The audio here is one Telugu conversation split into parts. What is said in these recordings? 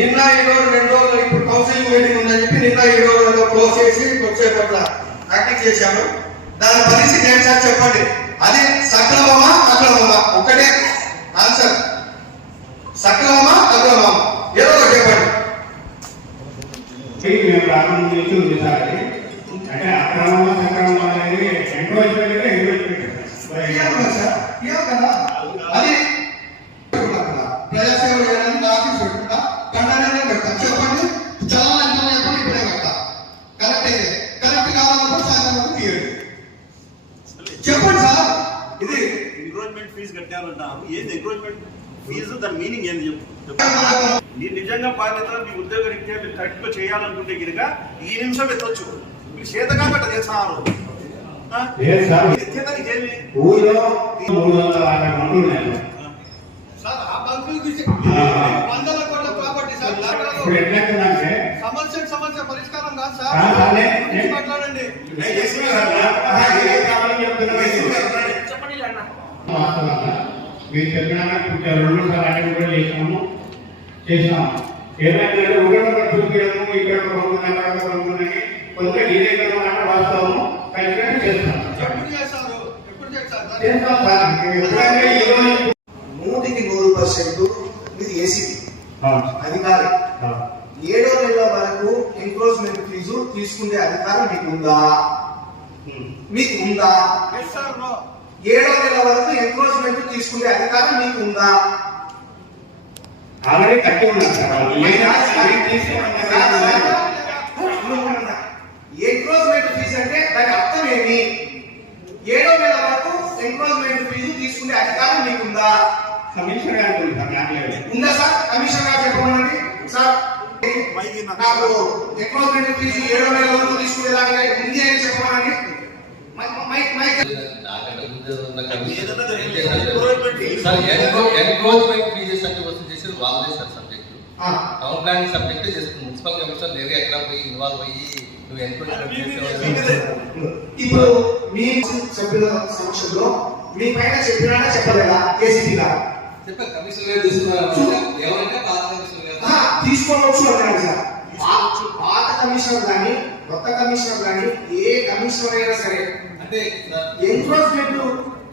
నిన్న ఈ రోజు రెండు రోజులు ఇప్పుడు కౌన్సిలింగ్ మీటింగ్ ఉందని చెప్పి నిన్న ఈ రోజు క్లోజ్ చేసి వచ్చేటట్ల యాక్టింగ్ చేశాను దాని పరిస్థితి ఏంటి చెప్పండి. అది సక్రమమా అక్రమమా? ఒకటే ఆన్సర్ సక్రమమా అక్రమమా? ఏదో ఒకటి చెప్పండి ఇది మేము ప్రారంభం చేసి ఉంది సార్ అది. అంటే అక్రమమ సక్రమం అనేది ఎంక్రోచ్మెంట్ ఇయ్యాలి కదా సార్ ఇయ్యాలి కదా అది ప్రజాసేవ చేయడానికి ఆఫీస్ పెట్టుకుంటా కండనే పెడతా చెప్పండి చలాలంటే ఎప్పుడు ఇప్పుడే పెడతా కరెక్ట్ అయితే కరెక్ట్ కావాలన్నప్పుడు సాయంత్రం వరకు తీయండి చెప్పండి సార్ ఇది కట్టారంటారు ఏంది ఎంక్రోచ్మెంట్ ఫీజు దాని మీనింగ్ ఏంది చెప్పు. మీరు నిజంగా బాధ్యత మీ ఉద్యోగ రీత్యా మీరు కరెక్ట్గా చేయాలనుకుంటే గినక ఈ నిమిషం ఎత్తొచ్చు మీరు చేత కాబట్టి చేస్తున్నారు సార్. ఆ బంకులు. వందల కోట్ల ప్రాపర్టీ సార్ సమస్య సమస్య పరిష్కారం కాదు సార్ మాట్లాడండి దయచేసి మీరు చెప్పినా ఇప్పుడు రెండు మూడు సార్లు అటెండ్ కూడా చేసినాము చేసినాము ఏమైందంటే ఒకటి చూపించడము ఇక్కడ రొమ్మున, అక్కడ రొమ్మునని కొంత ఇదే మాట వాస్తవము. ఖచ్చితంగా చేస్తాం చేస్తాం సార్. నూటికి నూరు పర్సెంట్ ఇది ఏసీబీ అవును. అధికారి. ఏడో నెల వరకు ఎంక్రోచ్మెంట్ ఫీజు తీసుకునే అధికారం మీకు ఉందా? మీకు ఉందా? ఏడో నెల వరకు ఎంక్రోచ్మెంట్ తీసుకునే అధికారం మీకు ఉందా ఆల్రెడీ కట్టి? ఎంక్రోచ్మెంట్ ఫీజు అంటే దాని అర్థం ఏమి? ఏడో నెల వరకు ఎంక్రోచ్మెంట్ ఫీజు తీసుకునే అధికారం మీకు ఉందా కమిషనర్ గారికి ఉంది సార్? కమిషనర్ గారు చెప్పమనండి. సార్ మైకి నాకు- ఎంక్రోచ్మెంట్ ఫీజు ఏడో నెల వరకు తీసుకునేదానికి ఉంది అని చెప్పమనండి మై- మై- ఎన్క్రోచ్మెంట్ ఫీజెస్ అంటే వసూలు చేసేది వాళ్ళదే sir subject town planning subject చేస్తుంది. మున్సిపల్ కమిషనర్ నేరుగా ఎక్కడ పోయి ఇన్వాల్వ్ అయ్యి నువ్వు ఎన్క్రోచ్మెంట్ ఇప్పుడు మీ సభ్యుల సమక్షంలో మీ పైన చెప్పినా చెప్పలేదా? ఏసీపీ గారు చెప్పారు కమిషనర్ గారు తీసుకున్నారు ఎవరంటే పాత కమిషనర్ గారు తీసుకోవచ్చు సార్. పాత కమిషనర్ కానీ కొత్త కమిషనర్ కానీ ఏ కమిషనర్ అయినా సరే అంటే సార్ ఎంక్రోచ్మెంట్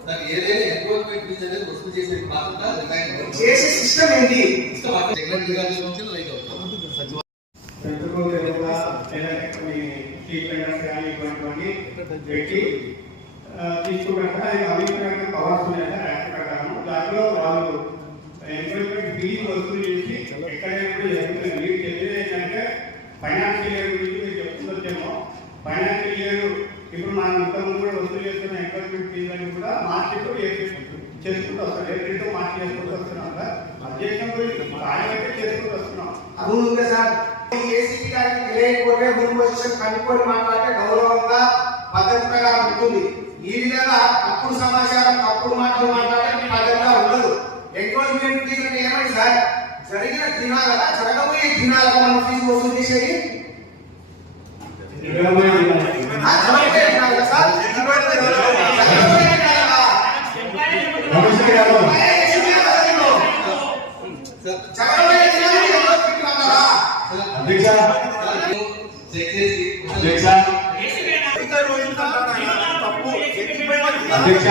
సార్ ఏదైనా ఎన్క్రోచ్మెంట్ ఫీజు అనేది వసూలు చేసేది మాత్రం రిమైండ్ చేసే సిస్టమ్ ఏంటి? నుంచి రైట్ అవుతుంది. స్ట్రీట్ వెండర్స్ కానీ ఇటువంటివన్నీ పెట్టి ఆ, తీసుకున్నాక అది అభిప్రాయం పవర్స్ ఉన్నాయి సార్ యాక్ట్ ప్రకారం దాంట్లో వాళ్ళు ఎంప్లాయ్మెంట్ ఫీజు వసూలు చేసి ఎక్కడైనా కూడా జరుగుతుంది మీరు చెప్పేది ఏంటంటే ఫైనాన్షియల్ ఇయర్ గురించి మీరు చెప్తుందేమో ఫైనాన్షియల్ ఇయర్ ఇప్పుడు మనం ఇంతకుముందు కూడా వసూలు చేస్తున్న ఎంప్లాయ్మెంట్ ఫీజు అని కూడా మార్కెట్ చేసుకుంటూ వస్తాం ఏప్రిల్తో మార్చి చేసుకుంటూ వస్తున్నాం సార్. అధ్యక్షం గురించి కార్యమైతే చేసుకుంటూ వస్తున్నాం. అవును సార్. ఏసీపీ గారికి తెలియకపోతే పొజిషన్ కనుక్కొని మాట్లాడితే గౌరవంగా పద్ధతి ప్రకారం ఉంటుంది. ఈ విధంగా తప్పుడు సమాచారం తప్పుడు మాటలు మాట్లాడితే మీ పద్ధతిగా ఉండదు. Encroachment sir? జరిగిన దినాల జరగబోయే దినాలకు మనం ఫీజు వసూలు చేసేది ఆ, జరగబోయే దినాలుగా సార్? జరగబోయే దినాలుగా? కమిషనర్ గారు ఏ ఏసీపీ గారు అసలు? జరగబోయే దినాలకు ఎవరు పెట్టుకున్నారా? అధ్యక్ష చెక్ చేసి అధ్యక్ష అధ్యక్ష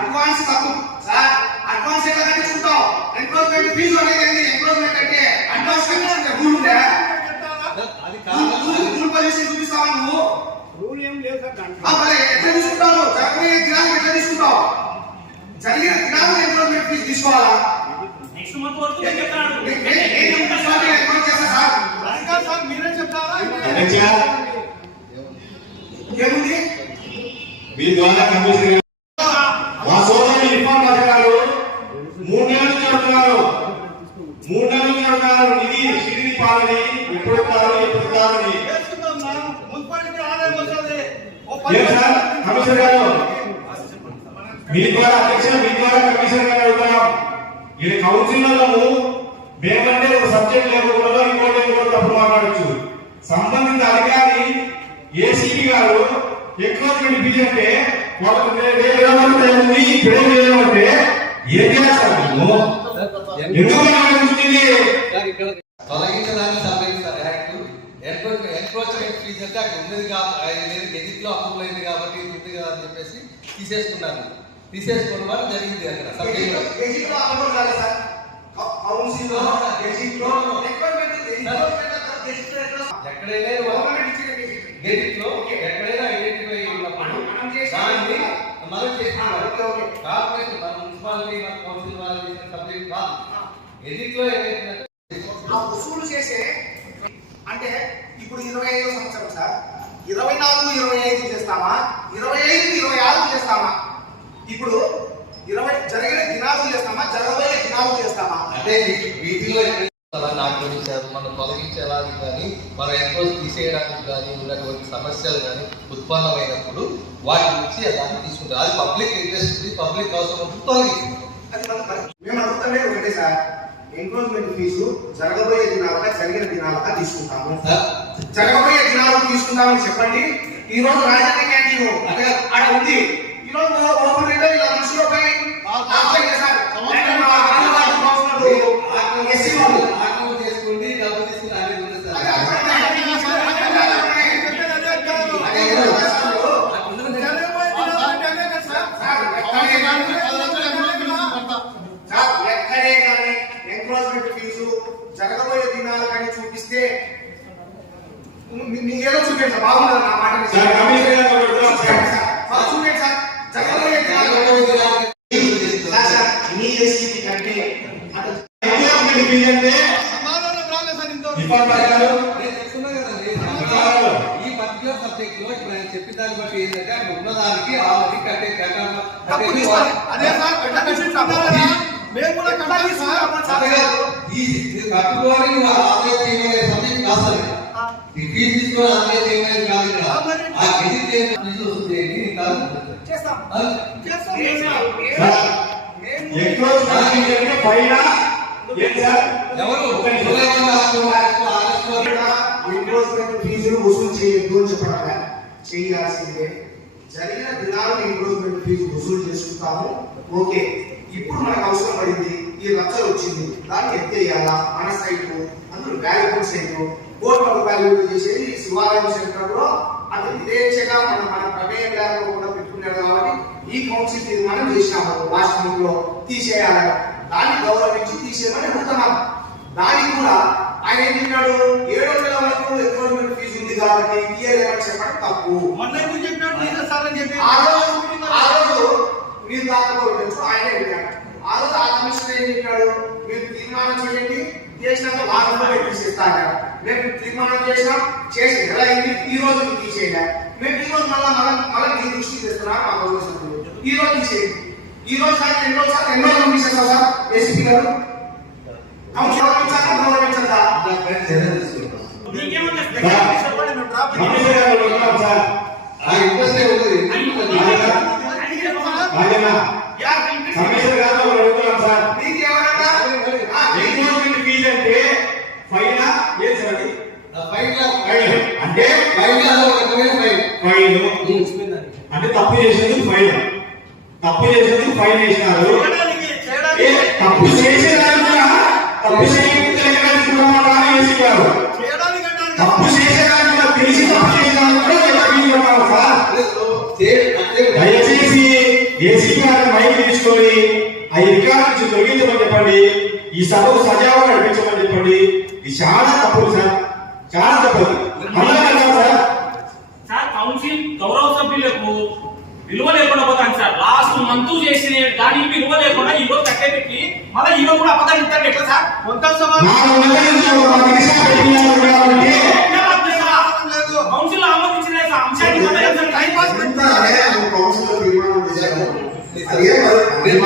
అడ్వాన్స్ తప్పు సార్ అడ్వాన్స్ ఎట్లా కట్టించుకుంటావు ఎంక్రోచ్మెంట్ ఫీజు అనేది ఎంక్రోచ్మెంట్ అంటే అడ్వాన్స్ కట్టించుకుంటే రూల్ ఉందా రూల్ పొజిషన్ చూపిస్తావా నువ్వు రూల్ ఏం లేదు సార్ ఎట్లా తీసుకుంటావు ఎట్లా తీసుకుంటావు జరిగిన దినాలకు ఎంక్రోచ్మెంట్ ఫీజు తీసుకోవాలా నెక్స్ట్ వరకు నేను చెప్తాను సార్ మీరే చెప్తారా ఏముంది మీ ద్వారా కమిషనర్ మా సోదరులు మూడు మూడు పాలని ఎప్పుడు ఎప్పుడు కమిషనర్ గారు మీ ద్వారా అధ్యక్ష మీ ద్వారా కమిషనర్ గారు అడుగుతున్నాం ఇది కౌన్సిలర్లను మేమంటే ఒక సబ్జెక్ట్ లేకుండా ఇంకోటి ఇంకోటి తప్పుడు మాట్లాడచ్చు. సంబంధిత అధికారి ఏసీపీ గారు ఎక్కువ బిజీ అంటే వాళ్ళకు రేపు ఏమంటే ఇప్పుడే ఏమంటే ఏం చేస్తారు మేము ఎందుకు ఆలోచించింది తొలగించడానికి సంబంధించిన యాక్ట్. ఎన్క్రోచ్మెంట్ ఫీజు అంటే అక్కడ ఉన్నది కాబట్టి ఎదిట్లో అప్రూవల్ అయింది కాబట్టి ఉంది కదా అని చెప్పేసి తీసేసుకున్నారు. తీసేసుకోవడం వల్ల జరిగింది అక్కడ? ఎక్కడైనా ఎక్కడైనా ఐడెంటిఫై ఉన్నప్పుడు దాన్ని మనం చేస్తున్నారు. కార్పొరేషన్ మన మున్సిపాలిటీ మన కౌన్సిల్ వాళ్ళు చేసిన సబ్జెక్ట్ కాదు. ఎదిట్లో ఏదైతే ఆ వసూలు చేసే అంటే ఇప్పుడు ఇరవై ఐదో సంవత్సరం సార్. ఇరవై నాలుగు ఇరవై ఐదు చేస్తామా? ఇరవై ఐదు ఇరవై ఆరు చేస్తామా? ఇప్పుడు ఇరవై జరిగిన దినాలు చేస్తామా? జరగబోయే దినాలు చేస్తామా? అంటే వీ- వీటిలో ఎక్కడైనా ఆక్రమించారు మనం తొలగించడానికి కానీ మనం ఎంతో తీసేయడానికి కానీ ఉన్నటువంటి సమస్యలు కానీ ఉత్పన్నమైనప్పుడు వాటి నుంచి దాన్ని తీసుకుంటారు. అది పబ్లిక్ ఇంట్రెస్ట్ ఉంది పబ్లిక్ అవసరం ఉంటుంది తొలగిస్తుంది అది మన పని. మేము ఒకటే సార్. ఎంక్రోచ్మెంట్ ఫీజు జరగబోయే దినాలక జరిగిన దినాలక తీసుకుంటాము. జరగబోయే దినాలకు తీసుకుందామని చెప్పండి. ఈ రోజు రాజధాని క్యాంటీన్ అక్కడ ఉంది. ఈ రోజు ఓ- ఓపెన్ రేట్ ఇలా దృష్టిలో పోయి అప్లై చేశారు. అంటే మా ఆదివాసీ సోదరులు, ఎస్సీ వాళ్ళు. ఆక్రమణ చేసుకోండి డబ్బు తీసుకుని అనేది ఉంది సార్. అదే అక్కడ అదే కదా సార్. సార్, ఎక్కడే కానీ- సార్, ఎక్కడే కానీ ఎంక్రోచ్మెంట్ ఫీజు జరగబోయే దినాలు కానీ చూపిస్తే మీ- మీ ఏదో చూపించారు బాగుండదు నా మాట మీరు. సార్ కమిషనర్ గారు అడుగుతున్నాం సార్ సార్, చూడండి సార్ జరగబోయే దినాలు సార్, సార్, మీ ఎస్సీపీ కంటే అటు ఎంక్రోచ్మెంట్ ఫీజు అంటే ఇర్ఫాన్ బాషా గారు నేను చెప్తున్నా కదండి, సార్. ఈ పర్టికులర్ సబ్జెక్ట్లో ఇప్పుడు ఆయన చెప్పిన దాన్ని బట్టి ఏంటంటే అక్కడ ఉన్నదానికి ఆల్రెడీ కట్టే కట్టాలి తప్పు తీసుకోవాలి. అదే సార్, ఎట్లా తీసుకుంటాం కదా? మేము కూడా ఎట్లా తీసుకుంటాం సార్? ఈ ఇది కట్టుకోవాలి నువ్వు ఆదాయం చేయమనే సబ్జెక్ట్ కాదు అది. ఈ ఫీజు తీసుకొని ఆదాయం చేయమనేది కాదు ఇక్కడ. ఆ గెజిట్ ఏం ఫీజు వస్తుంది ఏంటి? ఇది కాదు. చేస్తాం. ఆ? చేస్తాం. సార్, మేము- ఎంక్రోచ్మెంట్ ఫీజు అంటే పైన ఎంక్రోచ్మెంట్ ఫీజులు వసూలు చేయొద్దు అని చెప్పడం చేయాల్సిందే జరిగిన దినాలు ఎంక్రోచ్మెంట్ ఫీజు వసూలు చేసుకుంటాము ఓకే ఇప్పుడు మనకు అవసరం పడింది ఈ లక్షలు వచ్చింది దాన్ని ఎత్తేయాలా మన సైట్ అందులో వాల్యుబుల్ సైట్ కోట్ల రూపాయలు విలువ చేసేది శివాలయం సెంటర్లో అది విదేశంగా మనం మన ప్రమేయం లేకుండా కూడా పెట్టుకున్నారు కాబట్టి ఈ కౌన్సిల్ తీర్మానం చేసినాము లాస్ట్ మంత్లో తీసేయాలని దాన్ని గౌరవించి తీసేయమని అడుగుతున్నాం. దానికి కూడా ఆయన ఏం చెప్పాడు ఏడు వందల వరకు ఎంక్రోచ్మెంట్ ఫీజు ఉంది కాబట్టి తీయలేమని చెప్పడం తప్పు. మొన్న ఎందుకు చెప్పినాడు? తీసే సార్ అని చెప్పి. ఆ రోజు ఆ రోజు మీరు దాకపోవచ్చు ఆయన చెప్పాడు ఆ రోజు ఆ కమిషనర్ ఏం చెప్పాడు మీరు తీర్మానం చేయండి చేసినాక వారంలో తీసేస్తాను మేము తీర్మానం చేసినాం చేసి ఎలా అయింది? ఈ రోజు తీసేయాలి మేము ఈ రోజు మళ్ళీ మళ్ళీ మళ్ళీ మీ దృష్టికి తెస్తున్నాం మా గౌరవ ఈ రోజు తీసేయండి. ఈ రోజు సార్ ఎన్నో సార్ ఎన్నో పంపించారు సార్ ఏసీపీ గారు? అవును గౌరవించాలా గౌరవించదా దయచేసి ఏసీపీ గారిని మైక్ తీసుకొని ఆ రికార్డు నుంచి తొలగించమని చెప్పండి. ఈ సభకు సజావుగా నడిపించమని చెప్పండి. ఇది చాలా తప్పు సార్. చాలా తప్పు. మళ్ళా అంటారు సార్ సార్ కౌన్సిల్ గౌరవ సభ్యులకు విలువ లేకుండా పోతాను సార్. లాస్ట్ మంత్ చేసిన దానికి విలువ లేకుండా ఈ రోజు కట్టేపెట్టి మళ్ళీ ఈ రోజు కూడా అబద్ధాలు ఇస్తారు ఎట్లా సార్? కొంత సమాధానం నాలుగు నెలల నుంచి ఒక పది నిమిషాలు పెట్టినారు కాబట్టి కౌన్సిల్ ఆమోదించిన అంశాన్ని టైం పాస్ ఎంత అదే నువ్వు కౌన్సిల్ మొదలు పెట్టండి. అంటే ఇంత చర్చ పెడదామా? దీనికి దాదాపు ప్రజల సభ్యులకు అన్ని పార్టీల వాళ్ళు మద్దతు ఉన్నారు.